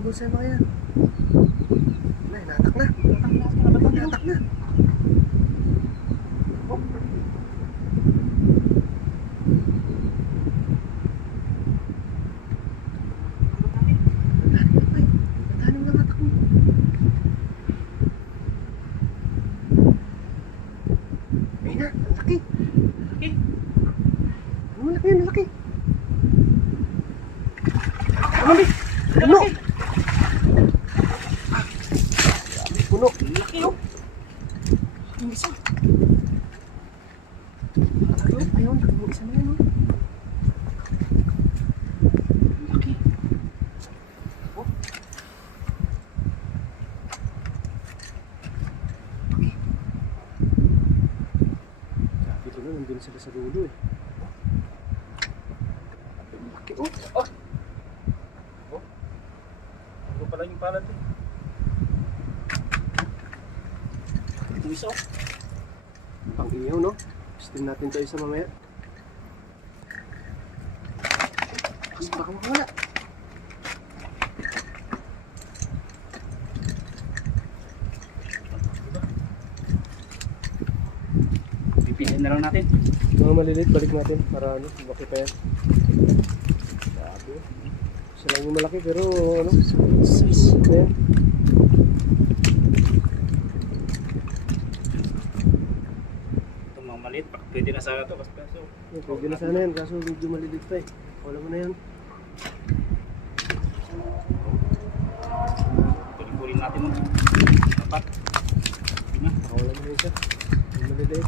Bulsa mo yan. Nay, natak na. Natak na. Oh. Magkano nga natak mo? Ayun na, ang laki. Laki? Ang laki, ang laki. Ano? Ano? Puno. Laki oh. Yung isa. Ayun, yung isa na yun oh. Laki. Oh. Okay. Dito na, nandun sila sa dulo eh. Laki oh. Oh. Oh. Ano pala yung palad eh. Isa oh. Pang iyaw no? Steam natin ito isa mamaya. Kasi baka makawala. Pipiliin na lang natin. Mga maliliit balik natin para ano, malaki pa yan. Sabi. Isa lang yung malaki pero ano? Size. Ayan. Maliit, pwede na sana ito kaso Pwede na sana yan kaso medyo malilit pa eh. Wala mo na yan. Kunin natin mo. Dapat. Wala mo na isa. Malilit.